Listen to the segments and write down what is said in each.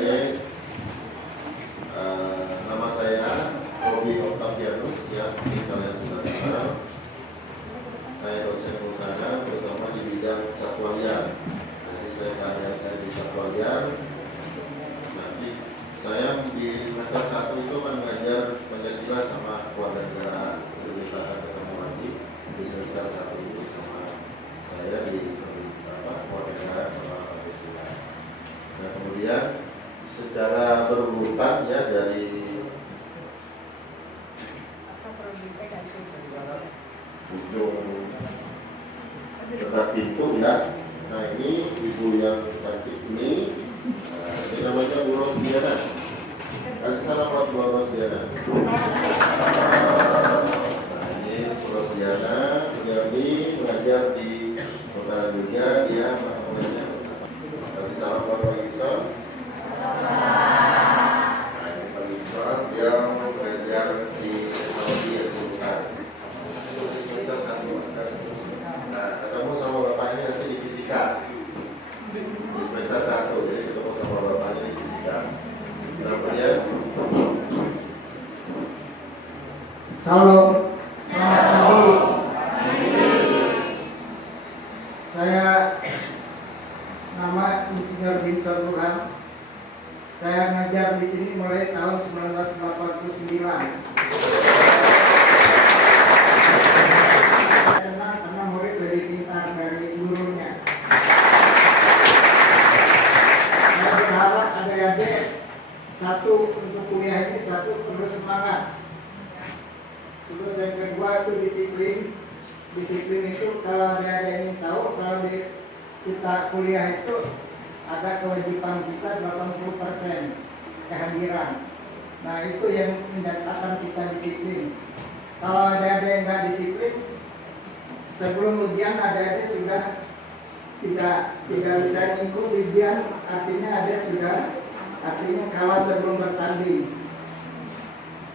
adik-adik, nama saya Robi Octavianus, ya, kalian sudah kenal. Saya dosen Ulkana, terutama di bidang satwa liar. Jadi saya karya di satwa liar. Nanti saya di semester 1 itu mengajar Pancasila sama keluarga negara. Jadi kita akan ketemu lagi di semester 1 ini sama saya di keluarga negara sama Pancasila. Nah, kemudian secara berurutan ya dari ujung dekat pintu ya. Nah, ini ibu yang cantik ini, ini namanya Bu Rosdiana. Kasih salam buat Bu Rosdiana. Nah, ini Bu Rosdiana, dia ini mengajar di Kota juga, dia namanya. Kasih salam buat Pak Iksan. Yang belajar di teknologi lingkungan. Kita satu ketemu sama bapaknya nanti di fisika. Di semester 1, jadi ketemu sama bapaknya di fisika. Kemudian Salam. Selamat pagi. Saya nama Insinyur Binson Burhan. Saya ngajar di sini mulai tahun 1989. Saya senang karena murid lebih pintar dari gurunya. Saya berharap adik-adik satu untuk kuliah ini, satu terus semangat. Terus yang kedua itu disiplin. Disiplin itu kalau adik-adik ingin tahu, kalau kita kuliah itu ada kewajiban kita 80% kehadiran. Nah, itu yang menyatakan kita disiplin. Kalau ada yang nggak disiplin, sebelum ujian adik-adik sudah tidak bisa ngikut ujian, artinya artinya kalah sebelum bertanding.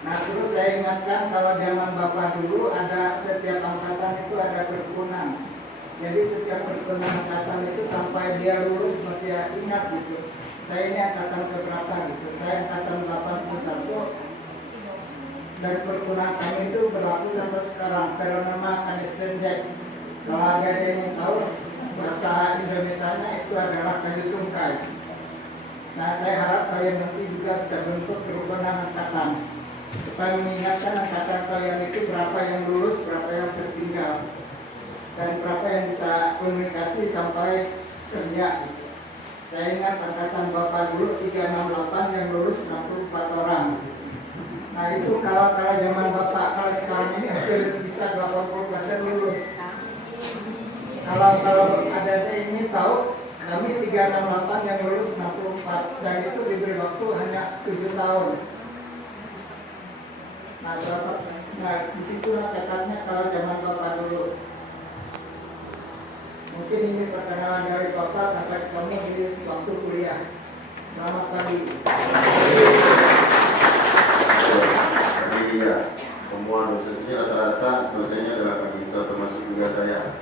Nah, terus saya ingatkan kalau zaman Bapak dulu ada setiap angkatan itu ada perkebunan. Jadi setiap perkebunan angkatan itu sampai dia lulus masih ingat gitu. Saya ini angkatan keberapa gitu. Saya angkatan 81. Dan perkebunan kami itu berlaku sampai sekarang. Karena nama Kanis Senjek. Kalau ada yang tahu bahasa Indonesianya itu adalah kayu sungkai. Nah, saya harap kalian nanti juga bisa bentuk perkebunan angkatan. Supaya mengingatkan angkatan kalian itu berapa yang lulus, berapa yang tertinggal. Dan berapa yang bisa komunikasi sampai kerja. Saya ingat angkatan Bapak dulu 368 yang lulus 64 orang. Nah, itu kalau zaman Bapak, kalau sekarang ini hampir bisa 80% lulus. Kalau ada yang ingin tahu, kami 368 yang lulus 64 dan itu diberi waktu hanya 7 tahun. Nah, disitulah ketatnya kalau zaman Bapak dulu. Mungkin ini perkenalan dari Bapak sampai ketemu di waktu kuliah. Selamat pagi. Jadi ya, semua dosennya rata-rata dosennya adalah Pak Gita, termasuk juga saya.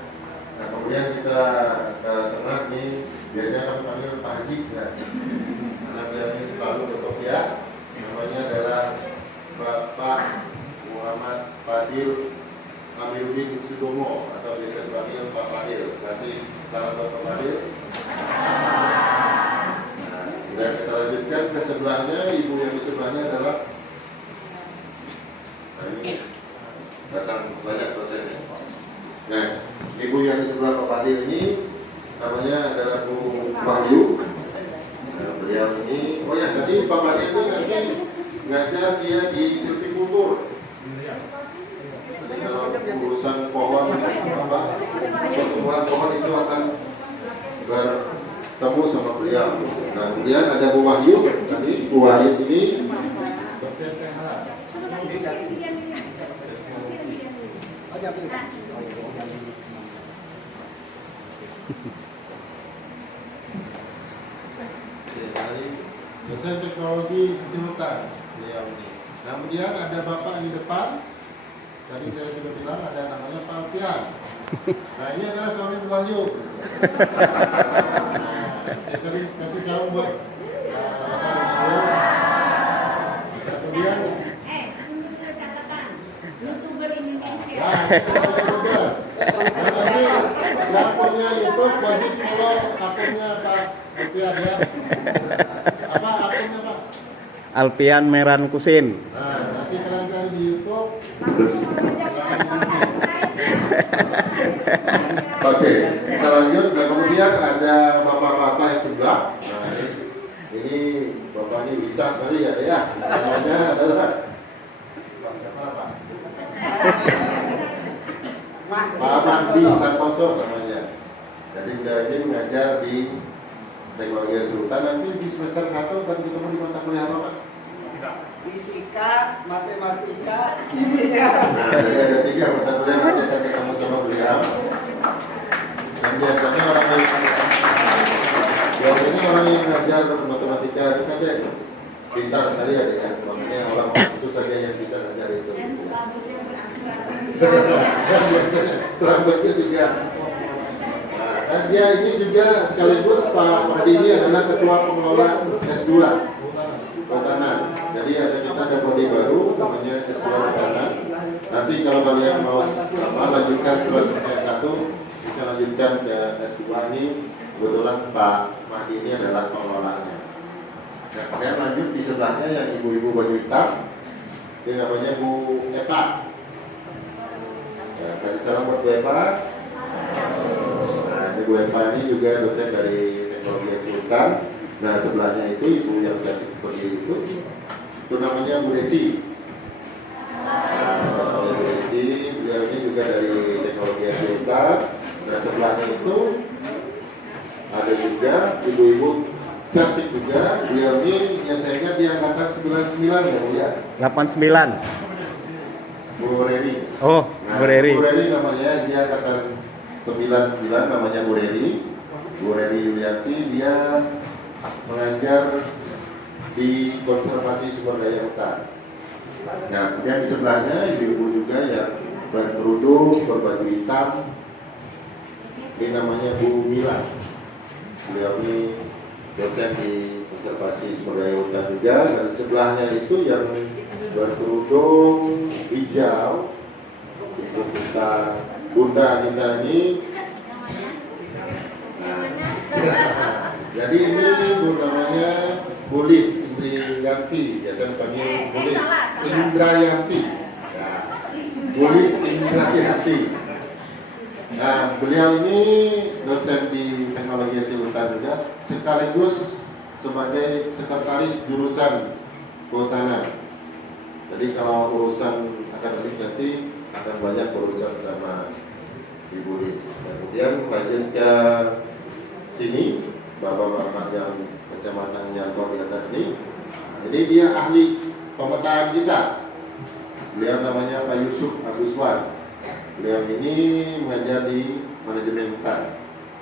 Nah, kemudian kita ke tengah nih, biasanya kami panggil Pak Haji ya. Karena beliau ini selalu berkopiah. Namanya adalah Bapak Muhammad Fadil Amiruddin Sudomo atau biasa dipanggil Pak Fadil. Kasih salam buat Pak Fadil. Nah, sudah kita lanjutkan ke sebelahnya. Ibu yang di sebelahnya adalah ini datang banyak dosennya. Nah, ibu yang di sebelah Pak Fadil ini namanya adalah Bu Wahyu. Nah, beliau ini, oh ya, tadi Pak Fadil ini nanti ngajar dia di silvikultur. Jadi kalau urusan pohon, pertumbuhan pohon itu akan bertemu sama beliau. Nah, kemudian ada Bu Wahyu. Tadi Bu Wahyu ini dosen teknologi simultan beliau ini. Nah, kemudian ada Bapak di depan. Tadi saya sudah bilang ada namanya Pak Alfian. Nah, ini adalah suami Bu Wahyu. Kasih salam buat Yang punya YouTube wajib follow akunnya Pak Alfian ya. Apa akunnya Pak? Alfian Meran Kusin. Nah, nanti kalian cari di YouTube. Oke, kita lanjut. Dan kemudian ada bapak-bapak yang sebelah. Nah, ini bapak ini bincang sekali ya, ya. Namanya adalah siapa Pak? Pak Mandi Santoso namanya. Jadi dia ini mengajar di Teknologi Sultan. Nanti di semester 1 akan ketemu di mata kuliah apa Pak? Fisika, matematika, kimia. Nah, jadi ada 3 mata kuliah yang akan ketemu sama beliau. Dan biasanya orang yang mengajar matematika itu kan dia pintar sekali ya, makanya orang itu saja yang bisa mengajar itu. Terlambatnya juga. Nah, dan dia ini juga sekaligus Pak Madi ini adalah ketua pengelola S2 Kehutanan. Jadi kita ada prodi baru namanya S2 Kehutanan. Nanti kalau kalian mau lanjutkan setelah selesai S1 bisa lanjutkan ke S2 ini. Kebetulan Pak Madi ini adalah pengelolanya. Nah, kemudian lanjut di sebelahnya yang ibu-ibu baju hitam. Dia namanya Bu Eva. Ya, kasih salam buat Bu Eva. Nah, Bu Eva ini juga dosen dari Teknologi Sultan. Nah, sebelahnya itu ibu yang cantik seperti itu namanya Bu Desi. Nah, Bu Desi, beliau ini juga dari Teknologi Sultan. Nah, sebelahnya itu ada juga ibu-ibu cantik juga. Beliau ini yang saya ingat di angkatan 99 ya Bu ya. 89. Bu Reri. Oh, Nah, Bu Reri. Bu Reri namanya, dia angkatan 99 namanya Bu Reri. Bu Reri Yulianti, dia mengajar di konservasi sumber daya hutan. Nah, kemudian di sebelahnya ibu-ibu juga yang berkerudung, berbaju hitam. Ini namanya Bu Mila. Beliau ini dosen di konservasi sumber daya hutan juga. Dan sebelahnya itu yang berkerudung hijau, itu kita Bunda Anita ini. Nah, jadi ini Bu namanya Bulis Indriyanti, biasanya panggil Bulis Indrayanti. Nah, Bulis Indrayanti. Nah, beliau ini dosen di Teknologi Sultan juga, sekaligus sebagai sekretaris jurusan Kehutanan. Jadi kalau urusan akademis nanti akan banyak berurusan sama Ibu Bulis. Kemudian lanjut ke sini, bapak-bapak yang kecamatan Nyangkong di atas ini. Jadi dia ahli pemetaan kita. Beliau namanya Pak Yusuf Aguswan. Beliau ini mengajar di manajemen hutan.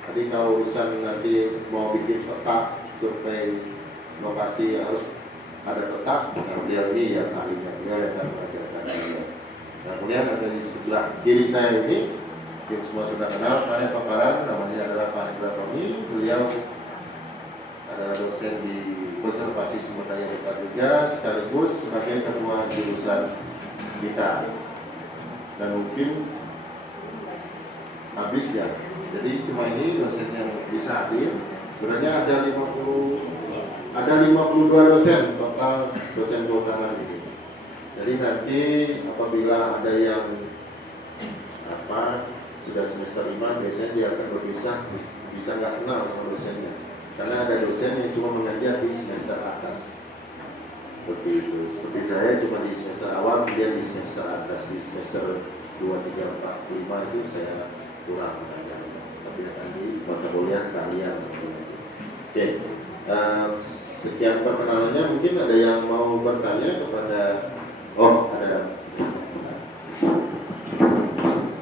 Jadi kalau urusan nanti mau bikin peta survei lokasi harus ada peta, nah beliau ini yang ahlinya, beliau yang akan mengajarkan. Nah, kemudian ada di sebelah kiri saya ini, yang semua sudah kenal, Pak Paparan, namanya adalah Pak Indra Tommy. Beliau adalah dosen di konservasi sumber daya hutan juga, sekaligus sebagai ketua jurusan kita. Dan mungkin habis ya. Jadi cuma ini dosen yang bisa hadir. Sebenarnya ada 52 dosen total dosen kehutanan ini. Jadi nanti apabila ada yang sudah semester 5 biasanya dia akan berpisah, bisa nggak kenal sama dosennya. Karena ada dosen yang cuma mengajar di semester atas. Seperti itu. Seperti saya cuma di semester awal, kemudian di semester atas, di semester 2, 3, 4, 5 itu saya kurang mengajar. Tapi nanti mata kuliah kalian. Oke. Sekian perkenalannya, mungkin ada yang mau bertanya kepada ada.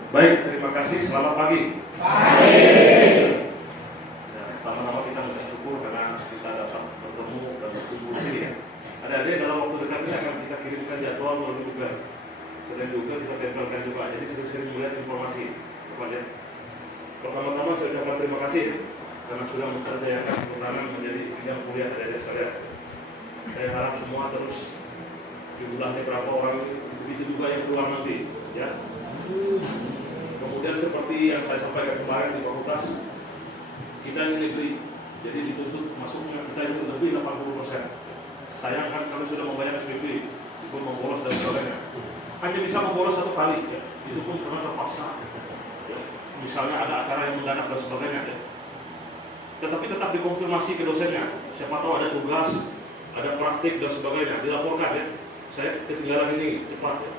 Baik, terima kasih. Selamat pagi. Pagi. Ya, pertama-tama kita bersyukur karena kita dapat bertemu dan berkumpul di sini ya. Ada-ada dalam waktu dekat ini akan kita kirimkan jadwal melalui Google. Selain juga kita tempelkan juga. Jadi sering-sering melihat informasi. Pertama-tama saya ucapkan terima kasih karena sudah mempercayakan kehutanan menjadi jenjang kuliah dari saya. Saya harap semua terus jumlahnya berapa orang, begitu juga yang pulang nanti, ya. Kemudian seperti yang saya sampaikan kemarin di fakultas, kita ini negeri, jadi dituntut masuknya kita itu lebih 80%. Sayang kan kami sudah membayar SPP, pun membolos dan sebagainya. Hanya bisa membolos 1 kali, ya. Itu pun karena terpaksa. Ya. Misalnya ada acara yang mendadak dan sebagainya. Ya. Tetapi tetap dikonfirmasi ke dosennya. Siapa tahu ada tugas, ada praktik dan sebagainya. Dilaporkan ya. Saya ketinggalan ini cepat. Ya.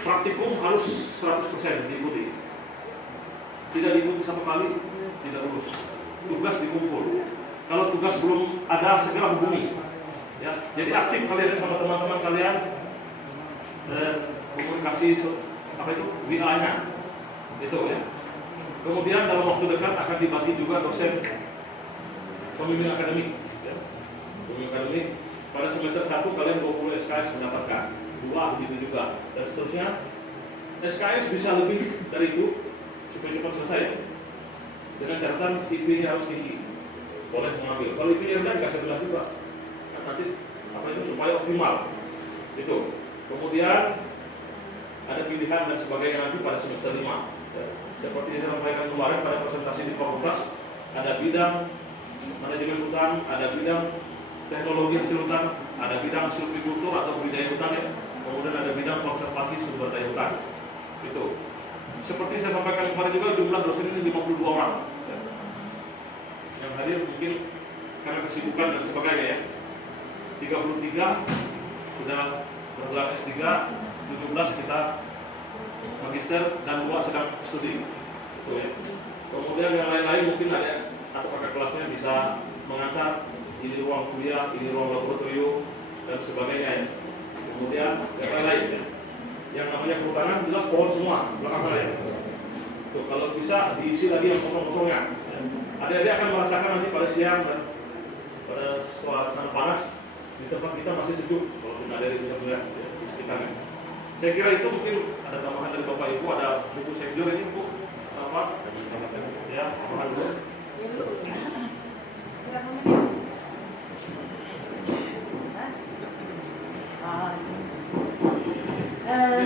Praktikum harus 100% diikuti. Tidak diikuti 1 kali, tidak lulus. Tugas dikumpul. Kalau tugas belum ada, segera hubungi. Ya, jadi aktif kalian sama teman-teman kalian, komunikasi apa itu WA-nya, itu ya. Kemudian dalam waktu dekat akan dibagi juga dosen pembimbing akademik. Ya. Pembimbing akademik pada semester 1 kalian 20 SKS mendapatkan, 2 begitu juga, dan seterusnya. SKS bisa lebih dari itu supaya cepat selesai. Dengan catatan IP-nya harus tinggi, boleh mengambil. Kalau IP-nya rendah nggak sebelah juga. Nanti apa itu supaya optimal itu. Kemudian ada pilihan dan sebagainya nanti pada semester 5 ya. Seperti yang saya sampaikan kemarin pada presentasi di fakultas, ada bidang manajemen hutan, ada bidang teknologi hasil hutan, ada bidang silvikultur atau budidaya hutan ya. Kemudian ada bidang konservasi sumber daya hutan itu. Seperti saya sampaikan kemarin juga, jumlah dosen ini 52 orang ya. Yang hadir mungkin karena kesibukan dan sebagainya ya. 33 sudah bergelar S3, 17 kita magister dan 2 sedang studi. Itu ya. Kemudian yang lain-lain mungkin ada atau kakak kelasnya bisa mengantar ini ruang kuliah, ini ruang laboratorium dan sebagainya ya. Kemudian yang lain-lain ya. Yang namanya kehutanan jelas pohon semua belakang saya. Tuh, kalau bisa diisi lagi yang kosong-kosongnya. Ya. Adik-adik akan merasakan nanti pada siang dan pada suasana panas di tempat kita masih sejuk, kalau tidak ada yang bisa melihat ya, di sekitarnya. Saya kira itu mungkin ada tambahan dari Bapak Ibu, ada buku sekjur ini Bu, apa? Ya, tambahan dulu.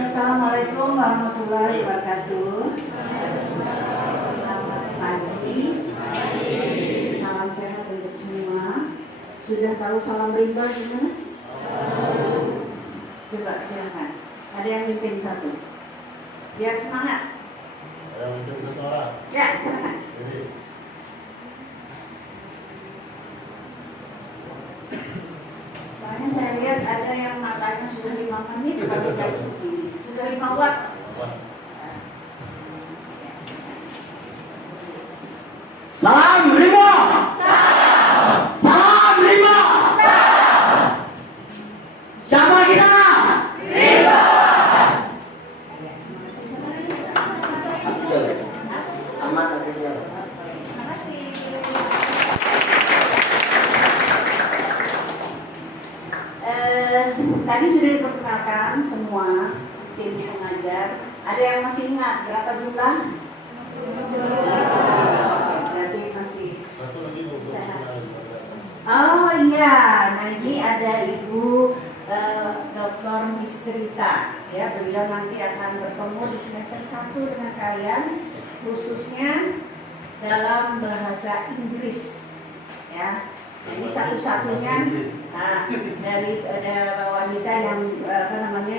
Assalamualaikum warahmatullahi wabarakatuh. Selamat pagi. Salam sehat untuk semua. Sudah tahu salam rimba gimana? Coba silakan. Ada yang mimpin satu. Biar semangat. Ada yang mimpin satu orang. Ya, silakan. Soalnya saya lihat ada yang matanya sudah 5 menit kalau dari segini. Sudah 5 watt. Salam rimba. Siapa kita? Rimba. Amat tadi sudah diperkenalkan semua tim pengajar. Ada yang masih ingat berapa jumlah? Berarti masih sehat. Oh iya, nah ini ada Ibu Dr. Mistrita. Ya, beliau nanti akan bertemu di semester 1 dengan kalian, khususnya dalam bahasa Inggris. Ya, ini satu-satunya dari Pak Wanita yang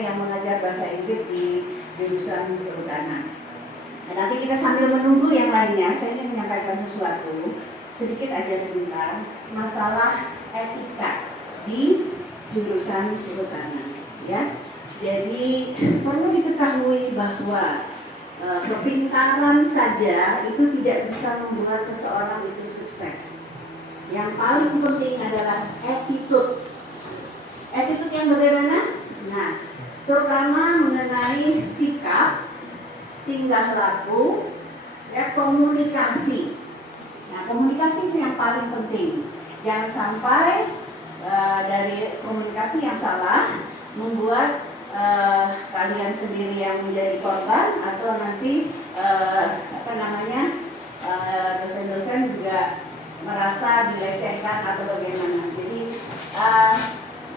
yang mengajar bahasa Inggris di jurusan kehutanan. Nah, nanti kita sambil menunggu yang lainnya, saya ingin menyampaikan sesuatu sedikit aja sebentar masalah etika di jurusan kehutanan. Ya, jadi perlu diketahui bahwa kepintaran saja itu tidak bisa membuat seseorang itu sukses. Yang paling penting adalah attitude. Attitude yang bagaimana? Nah, terutama mengenai sikap, tingkah laku, ya, komunikasi. Nah, komunikasi itu yang paling penting. Jangan sampai dari komunikasi yang salah membuat kalian sendiri yang menjadi korban atau nanti dosen-dosen juga merasa dilecehkan atau bagaimana. Jadi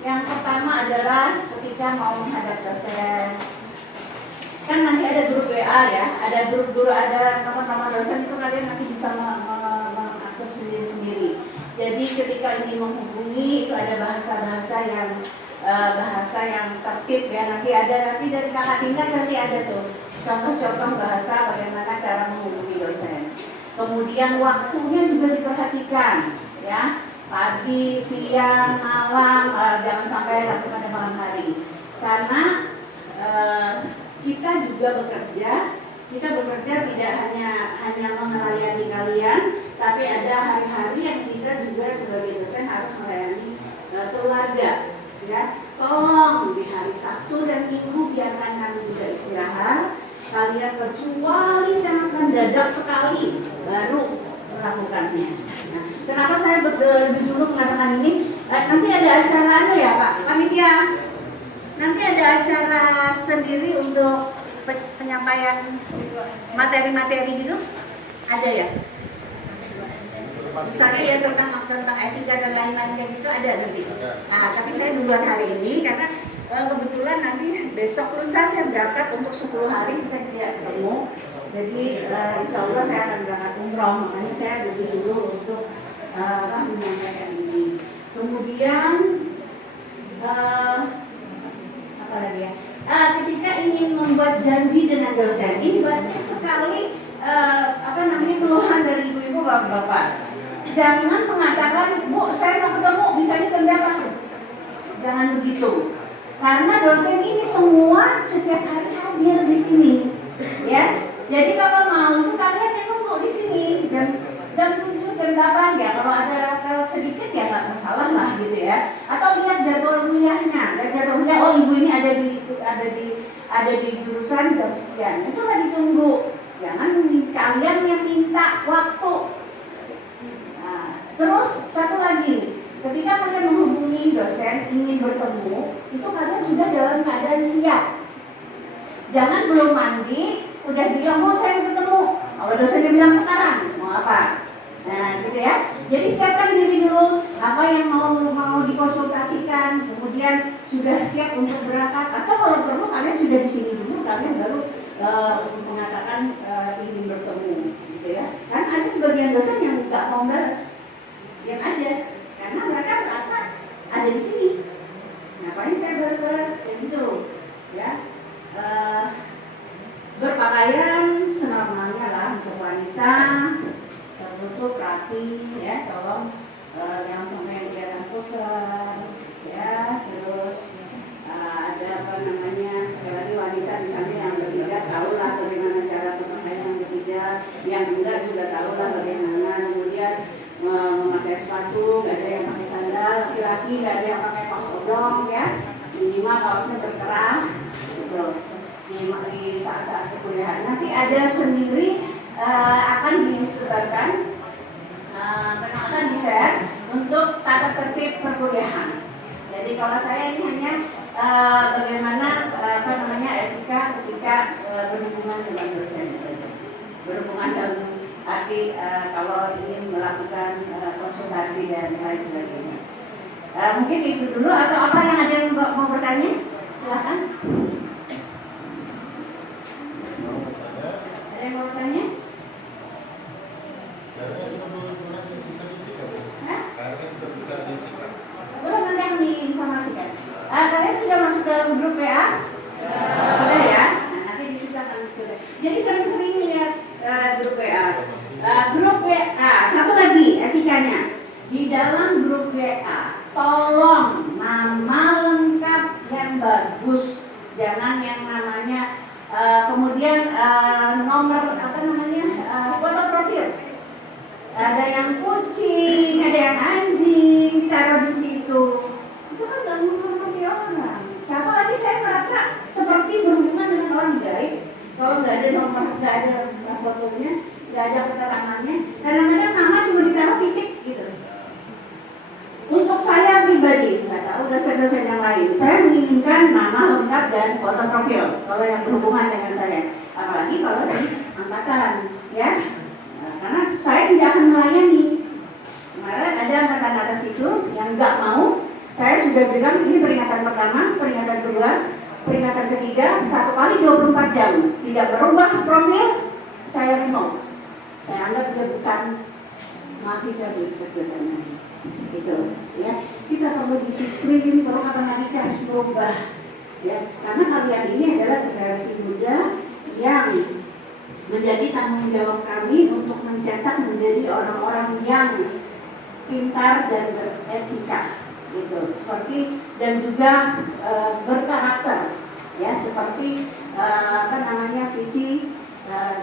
yang pertama adalah ketika mau menghadap dosen, kan nanti ada grup WA ya, ada grup guru, ada teman-teman dosen, itu kalian nanti bisa mengakses sendiri-sendiri. Jadi ketika ini menghubungi itu ada bahasa-bahasa yang tertib ya, nanti dari kakak tingkat nanti ada tuh contoh-contoh bahasa bagaimana cara menghubungi dosen. Kemudian waktunya juga diperhatikan ya, pagi, siang, malam, jangan sampai nanti pada malam hari, karena kita juga bekerja tidak hanya melayani kalian, tapi ada hari-hari yang kita juga sebagai dosen harus melayani keluarga ya. Tolong di hari Sabtu dan Minggu biarkan kami juga istirahat, kalian kecuali sangat mendadak sekali baru melakukannya. Nah, kenapa saya lebih dulu mengatakan ini? Nanti ada acara ya Pak Panitia. Nanti ada acara sendiri untuk penyampaian materi-materi gitu, ada ya? Misalnya ya tentang etika dan lain-lain kayak gitu ada nanti. Nah, tapi saya duluan hari ini karena kebetulan nanti besok lusa saya berangkat untuk 10 hari saya tidak ketemu. Jadi insya Allah saya akan berangkat umroh, makanya saya lebih dulu untuk menyampaikan ini. Kemudian apa lagi ya? Ketika ingin membuat janji dengan dosen, ini banyak sekali keluhan dari ibu-ibu bapak-bapak. Jangan mengatakan, Bu, saya mau ketemu, bisa jam berapa? Jangan begitu. Karena dosen ini semua setiap hari hadir di sini, ya. Jadi kalau mau itu kalian yang nunggu di sini jam 7, jam 8 ya. Kalau sedikit ya nggak masalah lah gitu ya. Atau lihat jadwal kuliahnya, oh ibu ini ada di jurusan jam sekian, itu nggak ditunggu. Jangan kalian yang minta waktu. Nah, terus satu lagi, ketika kalian menghubungi dosen ingin bertemu, itu kalian sudah dalam keadaan siap. Jangan belum mandi, udah bilang mau saya ketemu. Kalau dosennya bilang sekarang, mau apa? Nah, gitu ya. Jadi siapkan diri dulu apa yang mau dikonsultasikan, kemudian sudah siap untuk berangkat. Atau kalau perlu kalian sudah di sini dulu, kalian baru mengatakan ingin bertemu, gitu ya. Kan ada sebagian dosen yang nggak mau balas, yang ada, karena mereka merasa ada di sini. Ngapain saya balas-balas kayak gitu, ya. Berpakaian senormalnya lah untuk wanita, tertutup rapi, ya. Tolong yang sampai kelihatan pusat, ya. Terus ada apa namanya, lagi wanita misalnya yang berhijab tahulah bagaimana cara berpakaian yang berhijab, yang enggak juga tahulah bagaimana. Kemudian memakai sepatu, nggak ada yang pakai sandal, laki-laki nggak ada yang pakai kaos odong, ya. Minimal kaosnya berkerah, gitu. Di saat-saat perkuliahan nanti ada sendiri akan disebarkan, akan di-share untuk tata tertib perkuliahan. Jadi kalau saya ini hanya bagaimana etika ketika berhubungan dengan dosen, berhubungan dalam arti kalau ingin melakukan konsultasi dan lain sebagainya. Mungkin itu dulu, atau apa yang ada yang mau bertanya? Silakan. Ada yang mau bertanya? Belum, nanti akan diinformasikan. Kalian sudah masuk ke grup WA? Sudah ya? Nah, nanti disudahan sudah. Jadi sering-sering lihat grup WA. Grup WA, satu lagi etikanya. Di dalam grup WA, tolong nama lengkap yang bagus. Jangan yang namanya kemudian nomor foto profil. Ada yang kucing, ada yang anjing, taruh di situ. Itu kan nggak menghormati orang. Siapa lagi saya merasa seperti berhubungan dengan orang gaib. Kalau nggak ada nomor, nggak ada fotonya, nggak ada keterangannya. Kadang-kadang nama cuma ditaruh titik gitu. Untuk saya pribadi, nggak tahu dosen-dosen yang lain, saya menginginkan nama lengkap dan foto profil kalau yang berhubungan dengan saya. Apalagi kalau di angkatan, ya. Karena saya tidak akan melayani. Kemarin ada angkatan atas itu yang nggak mau. Saya sudah bilang ini peringatan pertama, peringatan kedua, peringatan ketiga 1 kali 24 jam tidak berubah profil, saya remove. Saya anggap dia bukan mahasiswa di kegiatan ini. Gitu ya. Kita perlu disiplin, perlu apa kita harus berubah. Ya, karena kalian ini adalah generasi muda yang menjadi tanggung jawab kami untuk mencetak menjadi orang-orang yang pintar dan beretika, gitu. Seperti dan juga berkarakter, ya, seperti visi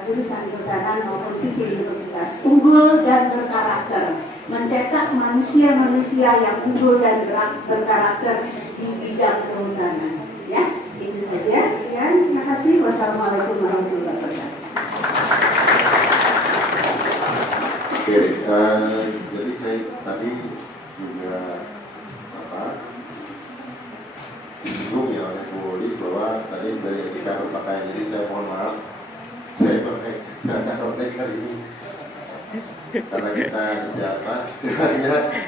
jurusan perikanan maupun visi universitas unggul dan berkarakter, mencetak manusia-manusia yang unggul dan berkarakter di bidang kehutanan. Ya, itu saja. Sekian, terima kasih. Wassalamualaikum warahmatullahi wabarakatuh. Oke, jadi saya tadi juga disinggung ya oleh Bu Uli bahwa tadi dari etika berpakaian, jadi saya mohon maaf saya pakai cara kali ini karena kita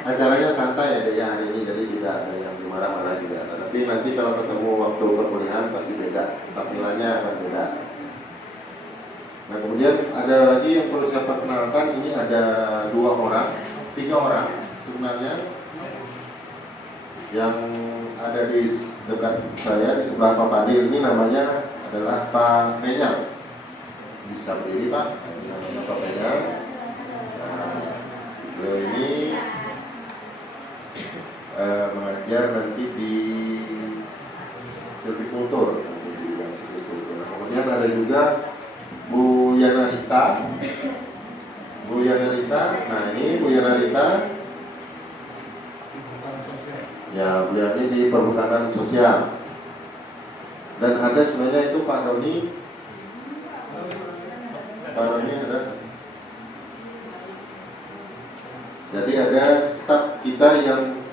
acaranya santai ya ya hari ini, jadi tidak ada yang marah-marah juga. Tapi nanti kalau ketemu waktu perkuliahan pasti beda, tampilannya akan beda. Nah, kemudian ada lagi yang perlu saya perkenalkan, ini ada 3 orang sebenarnya yang ada di dekat saya, di sebelah Pak Fadil. Ini namanya adalah Pak Menyal. Bisa berdiri Pak, namanya Pak Menyal. Beliau ini mengajar nanti di silvikultur. Nah, kemudian ada juga Bu Yana Rita. Nah ini Bu Yana Rita. Ya, beliau ini di perhutanan sosial. Dan ada sebenarnya itu Pak Doni. Pak Doni ada. Jadi ada staf kita yang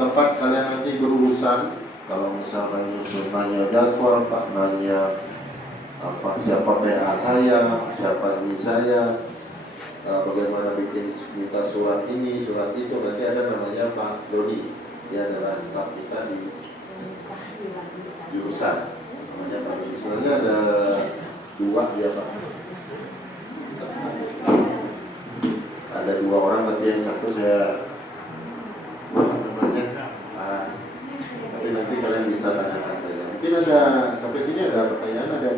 tempat kalian nanti berurusan. Kalau misalkan nanya jadwal, Pak nanya siapa PA saya, siapa ini saya, bagaimana bikin minta surat ini, surat itu, nanti ada namanya Pak Doni. Dia adalah staf kita di jurusan, namanya Pak Doni. Sebenarnya ada 2 ya Pak. Ada 2 orang, nanti yang satu saya tapi nanti kalian bisa tanyakan saja. Mungkin ada sampai sini ada pertanyaan, ada